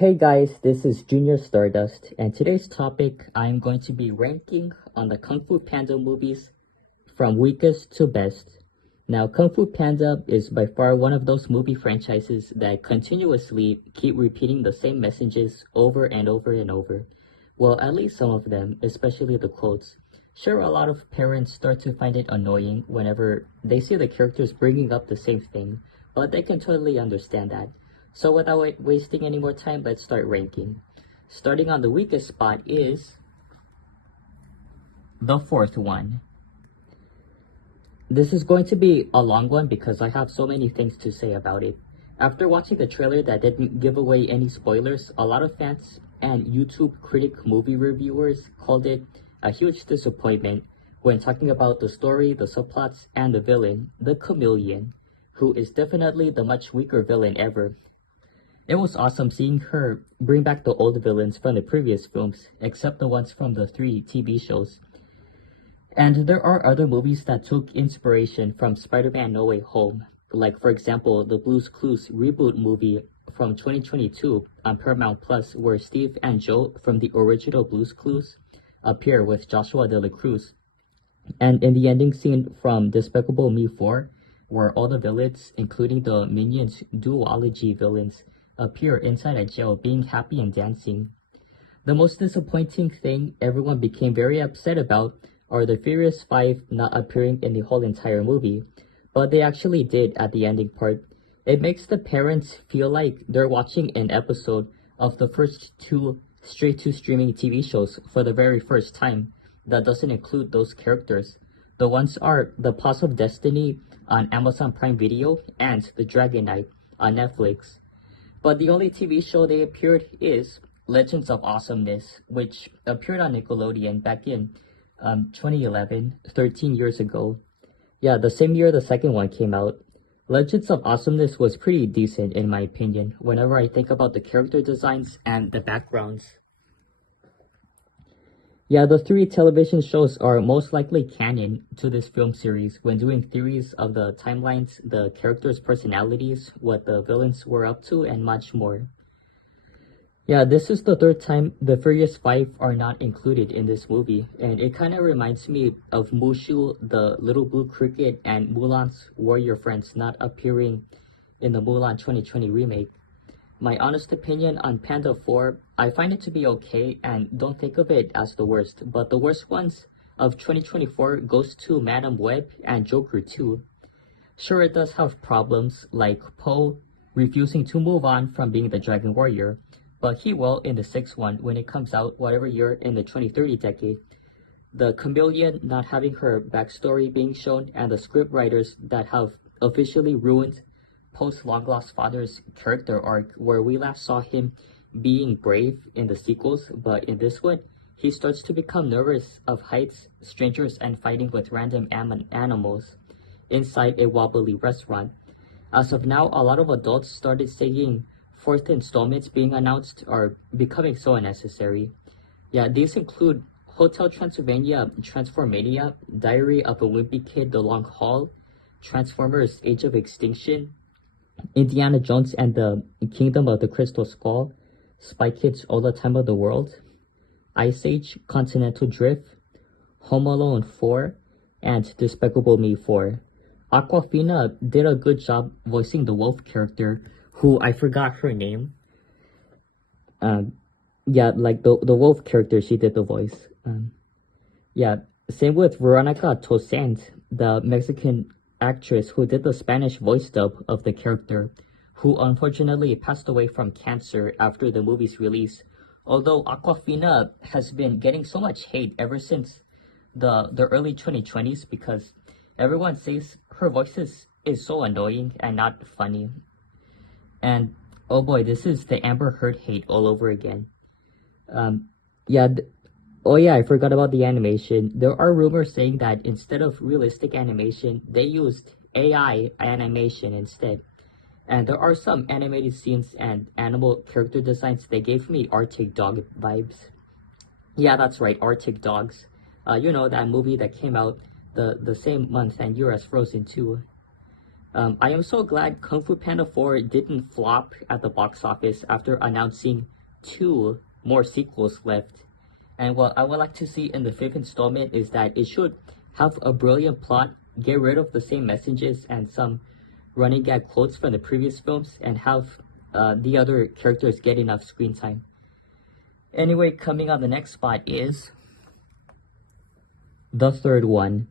Hey guys, this is Junior Stardust, and today's topic I'm going to be ranking on the Kung Fu Panda movies from weakest to best. Now, Kung Fu Panda is by far one of those movie franchises that continuously keep repeating the same messages over and over and over. Well, at least some of them, especially the quotes. Sure, a lot of parents start to find it annoying whenever they see the characters bringing up the same thing, but they can totally understand that. So without wasting any more time, let's start ranking. Starting on the weakest spot is the fourth one. This is going to be a long one because I have so many things to say about it. After watching the trailer that didn't give away any spoilers, a lot of fans and YouTube critic movie reviewers called it a huge disappointment when talking about the story, the subplots, and the villain, the Chameleon, who is definitely the much weaker villain ever. It was awesome seeing her bring back the old villains from the previous films, except the ones from the 3 TV shows. And there are other movies that took inspiration from Spider-Man No Way Home, like for example the Blue's Clues reboot movie from 2022 on Paramount Plus, where Steve and Joe from the original Blue's Clues appear with Joshua De La Cruz. And in the ending scene from Despicable Me 4, where all the villains, including the Minions duology villains, appear inside a jail being happy and dancing. The most disappointing thing everyone became very upset about are the Furious 5 not appearing in the whole entire movie, but they actually did at the ending part. It makes the parents feel like they're watching an episode of the first 2 straight-to-streaming TV shows for the very first time that doesn't include those characters. The ones are The Paws of Destiny on Amazon Prime Video and The Dragon Knight on Netflix. But the only TV show they appeared is Legends of Awesomeness, which appeared on Nickelodeon back in 2011, 13 years ago. Yeah, the same year the second one came out. Legends of Awesomeness was pretty decent in my opinion, whenever I think about the character designs and the backgrounds. Yeah, the 3 television shows are most likely canon to this film series when doing theories of the timelines, the characters' personalities, what the villains were up to, and much more. Yeah, this is the 3rd time the Furious 5 are not included in this movie, and it kind of reminds me of Mushu, the Little Blue Cricket, and Mulan's warrior friends not appearing in the Mulan 2020 remake. My honest opinion on Panda 4, I find it to be okay and don't think of it as the worst, but the worst ones of 2024 goes to Madam Web and Joker 2. Sure, it does have problems like Po refusing to move on from being the Dragon Warrior, but he will in the 6th one when it comes out whatever year in the 2030 decade. The Chameleon not having her backstory being shown, and the scriptwriters that have officially ruined Po's long-lost father's character arc, where we last saw him being brave in the sequels, but in this one, he starts to become nervous of heights, strangers, and fighting with random animals inside a wobbly restaurant. As of now, a lot of adults started saying 4th installments being announced are becoming so unnecessary. Yeah, these include Hotel Transylvania Transformania, Diary of a Wimpy Kid The Long Haul, Transformers Age of Extinction, Indiana Jones and the Kingdom of the Crystal Skull, Spy Kids All the Time of the World, Ice Age, Continental Drift, Home Alone 4, and Despicable Me 4. Aquafina did a good job voicing the wolf character, who I forgot her name. Yeah, like the wolf character, she did the voice. Yeah, same with Veronica Toscant, the Mexican actress who did the Spanish voice dub of the character, who unfortunately passed away from cancer after the movie's release. Although Aquafina has been getting so much hate ever since the early 2020s because everyone says her voice is so annoying and not funny. And oh boy, this is the Amber Heard hate all over again. Yeah, oh yeah, I forgot about the animation. There are rumors saying that instead of realistic animation, they used AI animation instead. And there are some animated scenes and animal character designs that gave me Arctic Dog vibes. Yeah, that's right, Arctic Dogs. You know, that movie that came out the same month and year as Frozen 2. I am so glad Kung Fu Panda 4 didn't flop at the box office after announcing two more sequels left. And what I would like to see in the fifth installment is that it should have a brilliant plot, get rid of the same messages and some running gag quotes from the previous films, and have the other characters get enough screen time. Anyway, coming on the next spot is the third one.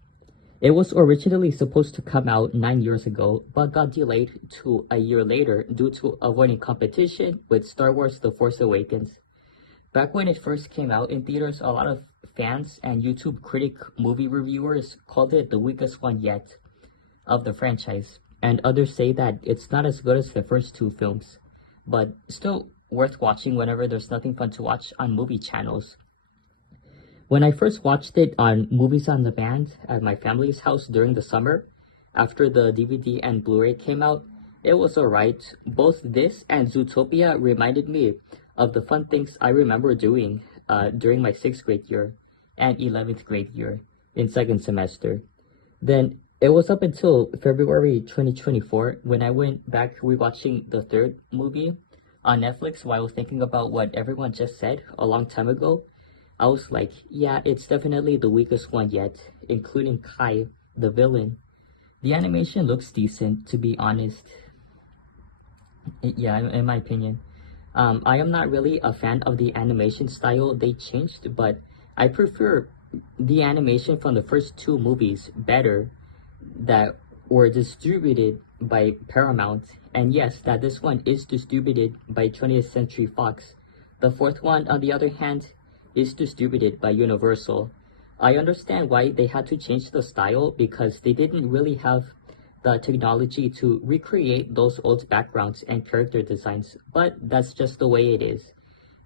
It was originally supposed to come out 9 years ago, but got delayed to a year later due to avoiding competition with Star Wars The Force Awakens. Back when it first came out in theaters, a lot of fans and YouTube critic movie reviewers called it the weakest one yet of the franchise, and others say that it's not as good as the first two films, but still worth watching whenever there's nothing fun to watch on movie channels. When I first watched it on Movies on Demand at my family's house during the summer, after the DVD and Blu-ray came out, it was alright. Both this and Zootopia reminded me of the fun things I remember doing during my 6th grade year and 11th grade year in second semester. Then it was up until February 2024 when I went back rewatching the third movie on Netflix while thinking about what everyone just said a long time ago. I was like, yeah, it's definitely the weakest one yet, including Kai, the villain. The animation looks decent, to be honest. Yeah, in my opinion. I am not really a fan of the animation style they changed, but I prefer the animation from the first two movies better that were distributed by Paramount. And yes, that this one is distributed by 20th Century Fox. The fourth one, on the other hand, is distributed by Universal. I understand why they had to change the style because they didn't really have the technology to recreate those old backgrounds and character designs, but that's just the way it is.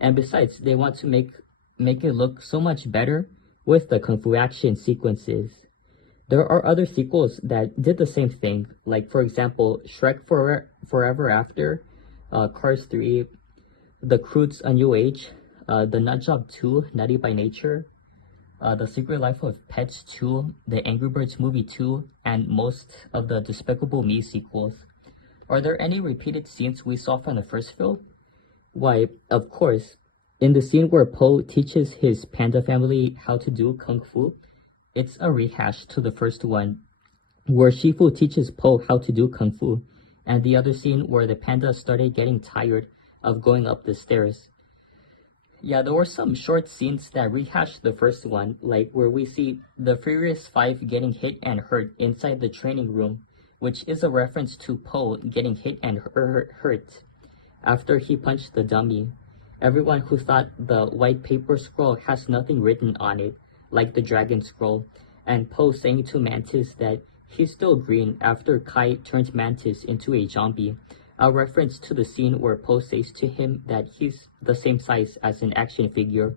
And besides, they want to make it look so much better with the kung fu action sequences. There are other sequels that did the same thing, like for example, Shrek Forever After, Cars 3, The Croods A New Age, The Nut Job 2, Nutty by Nature, The Secret Life of Pets 2, The Angry Birds Movie 2, and most of the Despicable Me sequels. Are there any repeated scenes we saw from the first film? Why, of course. In the scene where Po teaches his panda family how to do kung fu, it's a rehash to the first one, where Shifu teaches Po how to do kung fu, and the other scene where the panda started getting tired of going up the stairs. Yeah, there were some short scenes that rehashed the first one, like where we see the Furious Five getting hit and hurt inside the training room, which is a reference to Po getting hit and hurt after he punched the dummy. Everyone who thought the white paper scroll has nothing written on it, like the dragon scroll, and Po saying to Mantis that he's still green after Kai turned Mantis into a zombie. A reference to the scene where Po says to him that he's the same size as an action figure.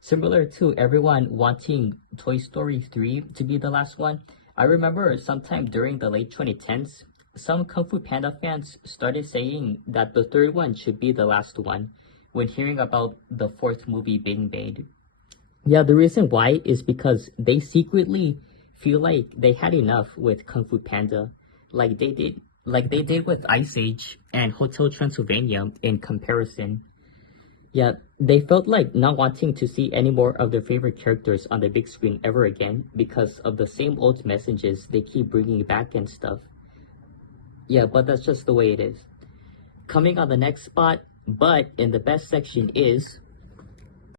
Similar to everyone wanting Toy Story 3 to be the last one, I remember sometime during the late 2010s, some Kung Fu Panda fans started saying that the third one should be the last one when hearing about the fourth movie being made. Yeah, the reason why is because they secretly feel like they had enough with Kung Fu Panda, like they did with Ice Age and Hotel Transylvania in comparison. Yeah, they felt like not wanting to see any more of their favorite characters on the big screen ever again because of the same old messages they keep bringing back and stuff. Yeah, but that's just the way it is. Coming on the next spot, but in the best section is